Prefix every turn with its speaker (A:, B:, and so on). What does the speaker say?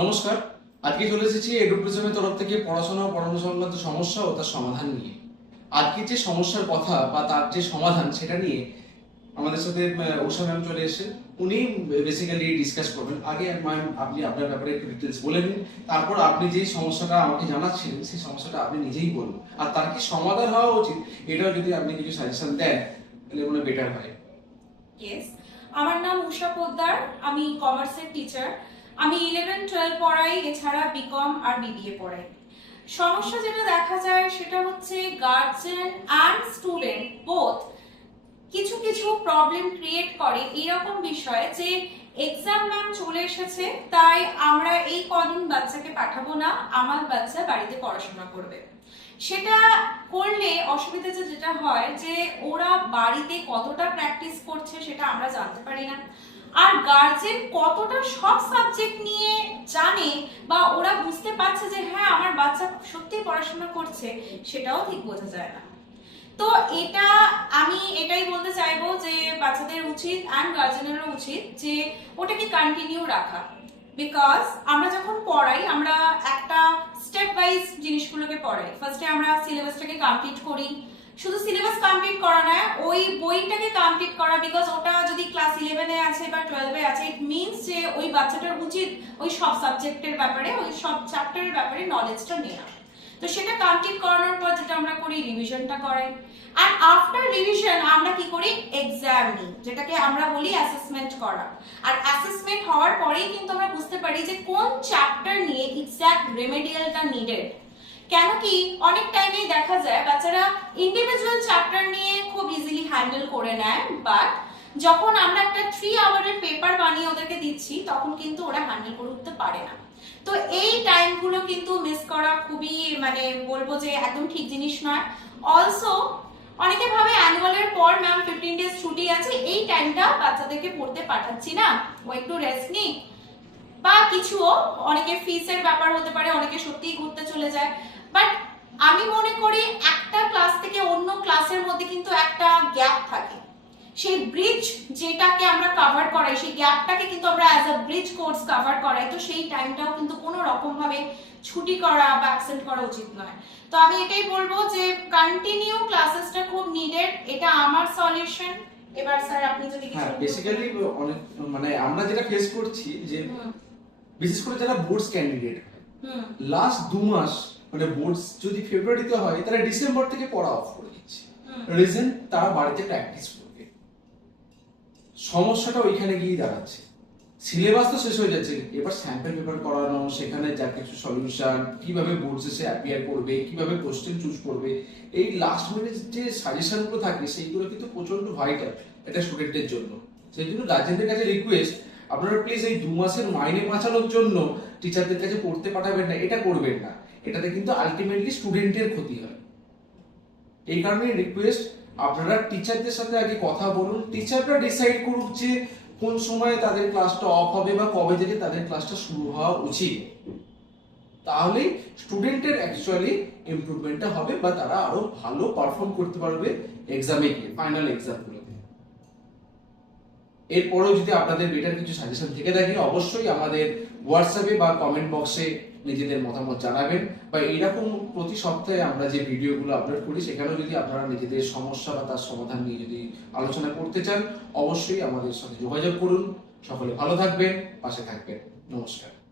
A: নমস্কার। আজকে চলে এসেছি এডুকেশনের তরফ থেকে পড়াশোনা ও পড়ানো সংক্রান্ত সমস্যা ও তার সমাধান নিয়ে। আজকে যে সমস্যার কথা বা তার যে সমাধান সেটা নিয়ে আমাদের সাথে উষা ম্যাম চলে এসেছেন উনি বেসিক্যালি ডিসকাস করবেন। আগে ম্যাম আপনি আপনার ব্যাপারে একটু ডিটেলস বলে নিন। তারপর আপনি যেই সমস্যাটা আমাকে জানাচ্ছিলেন সেই সমস্যাটা আপনি নিজেই বলুন। আর তার কি সমাধান হওয়া উচিত, এটাও যদি আপনি কিছু সাজেশন দেন, তাহলে মনে বেটার হয়।
B: আমার নাম উষা পোদ্দার। আমি কমার্সের টিচার আমি ইলেভেন টুয়েলভ পড়াই, এছাড়া বিকম আর বিবিএ পড়াই। সমস্যা যেটা দেখা যায় সেটা হচ্ছে গার্জেন অ্যান্ড স্টুডেন্ট বোথ কিছু কিছু প্রবলেম ক্রিয়েট করে। এরকম বিষয়ে যে এক্সাম ম্যাম চলে এসেছে, তাই আমরা এই পাঠাবো না, আমার বাচ্চা বাড়িতে পড়াশোনা করবে। সেটা করলে অসুবিধা যেটা হয় যে ওরা বাড়িতে কতটা প্র্যাকটিস করছে সেটা আমরা জানতে পারি না। আর গার্জেন কতটা সব সাবজেক্ট নিয়ে জানে বা ওরা বুঝতে পারছে যে হ্যাঁ আমার বাচ্চা সত্যি পড়াশোনা করছে, সেটাও ঠিক বোঝা যায় না। তো এটা আমি এটাই বলতে চাইব যে বাচ্চাদের উচিত অ্যান্ড গার্জেনেরও উচিত যে ওটাকে কন্টিনিউ রাখা। বিকজ আমরা যখন পড়াই জিনিসগুলোকে পড়াই ফার্স্টে আমরা সিলেবাসটাকে কমপ্লিট করি। শুধু সিলেবাস কমপ্লিট করা ওই বইটাকে কমপ্লিট করা বিকজ ওটা যদি ক্লাস ইলেভেনে আছে বা টুয়েলভে আছে ইট মিনস যে ওই বাচ্চাটার উচিত ওই সব সাবজেক্টের ব্যাপারে, ওই সব চ্যাপ্টারের ব্যাপারে নলেজটা নেওয়া। তো সেটা কমপ্লিট করানোর পর যেটা আমরা করি রিভিশনটা করাই। আর আফটার রিভিশন আমরা কি করি যেটাকে আমরা বলি অ্যাসেসমেন্ট করা। আর অ্যাসেসমেন্ট হওয়ার পরেই কিন্তু আমরা বুঝতে পারি যে কোন চ্যাপ্টার নিয়ে এক্সাক্ট রেমেডিয়ালটা নিডেড কেন কি অনেক টাইমেই দেখা যায় বাচ্চারা ইন্ডিভিজুয়াল চ্যাপ্টার নিয়ে খুব ইজিলি হ্যান্ডেল করে নেয় বাট যখন আমরা একটা থ্রি আওয়ারের পেপার বানিয়ে ওদেরকে দিচ্ছি, তখন কিন্তু ওরা হ্যান্ডেল করে উঠতে পারে না। তো এই টাইমগুলো কিন্তু মিস করা খুবই মানে বলব যে একদম ঠিক জিনিস নয়। অলসো অনেকে ভাবে অ্যানুয়ালের পর ম্যাম ফিফটিন ডেজ ছুটি আছে, এই টাইমটা বাচ্চাদেরকে পড়তে পাঠাচ্ছি না। ও একটু রেস্ট নিক। বা কিছুও, অনেকে ফিসের ব্যাপার হতে পারে, অনেকে সত্যিই ঘুরতে চলে যায়। বাট আমি মনে করি একটা ক্লাস থেকে অন্য ক্লাসের মধ্যে কিন্তু একটা গ্যাপ থাকে। সেই ব্রিজ যেটাকে আমরা কভার করাই সেই গ্যাপটাকে কিন্তু আমরা as a bridge course cover করাই তো সেই টাইমটাও কিন্তু কোনো রকম ভাবে ছুটি করা বা অ্যাবসেন্ট করা উচিত নয়। তো আমি এটাই বলব যে কন্টিনিউ ক্লাসেসটা খুব নিডেড এটা আমার সলিউশন এবার স্যার আপনি যদি কিছু
A: হ্যাঁ বেসিক্যালি অনেক মানে আমরা যেটা ফেস করছি যে বিশেষ করে যারা বোর্ডস ক্যান্ডিডেট
B: হুম।
A: লাস্ট দু মাস মানে বোর্ডস যদি ফেব্রুয়ারিতে হয় তারা ডিসেম্বর থেকে পড়া অফ করে দিচ্ছে। রিজন তারা বাড়িতে প্র্যাকটিস করবে সমস্যাটা ওইখানে গিয়ে দাঁড়াচ্ছে। সিলেবাস তো শেষ হয়ে যাচ্ছে, এবার স্যাম্পল পেপার করানো, সেখানে যা কিছু সলিউশন কীভাবে বোর্ড শেষে অ্যাপিয়ার করবে, কীভাবে কোশ্চেন চুজ করবে, এই লাস্ট মিনিট যে সাজেশনগুলো থাকে, সেইগুলো কিন্তু প্রচণ্ড ভাইটাল এটা স্টুডেন্টের জন্য। সেই জন্য গার্জেনদের কাছে রিকোয়েস্ট আপনারা প্লিজ এই দু মাসের মাইনে বাঁচানোর জন্য টিচারদের কাছে পড়তে পাঠাবেন না, এটা করবেন না। এটাতে কিন্তু আলটিমেটলি স্টুডেন্টের ক্ষতি হয়। এই কারণে রিকোয়েস্ট আপনারা টিচারদের সাথে আগে কথা বলুন। টিচাররা ডিসাইড করুক যে কোন সময়ে তাদের ক্লাসটা অফ হবে বা কবে থেকে তাদের ক্লাসটা শুরু হওয়া উচিত। তাহলেই স্টুডেন্টের অ্যাকচুয়ালি ইমপ্রুভমেন্টটা হবে বা তারা আরও ভালো পারফর্ম করতে পারবে এক্সামে গিয়ে ফাইনাল এক্সামগুলোতে এরপরেও যদি আপনাদের বেটার কিছু সাজেশন থেকে থাকে, অবশ্যই আমাদের হোয়াটসঅ্যাপে বা কমেন্ট বক্সে নিজেদের মতামত জানাবেন বা এরকম প্রতি সপ্তাহে আমরা যে ভিডিওগুলো আপলোড করি, সেখানেও যদি আপনারা নিজেদের সমস্যা বা তার সমাধান নিয়ে যদি আলোচনা করতে চান, অবশ্যই আমাদের সাথে যোগাযোগ করুন। সকলে ভালো থাকবেন, পাশে থাকবেন। নমস্কার।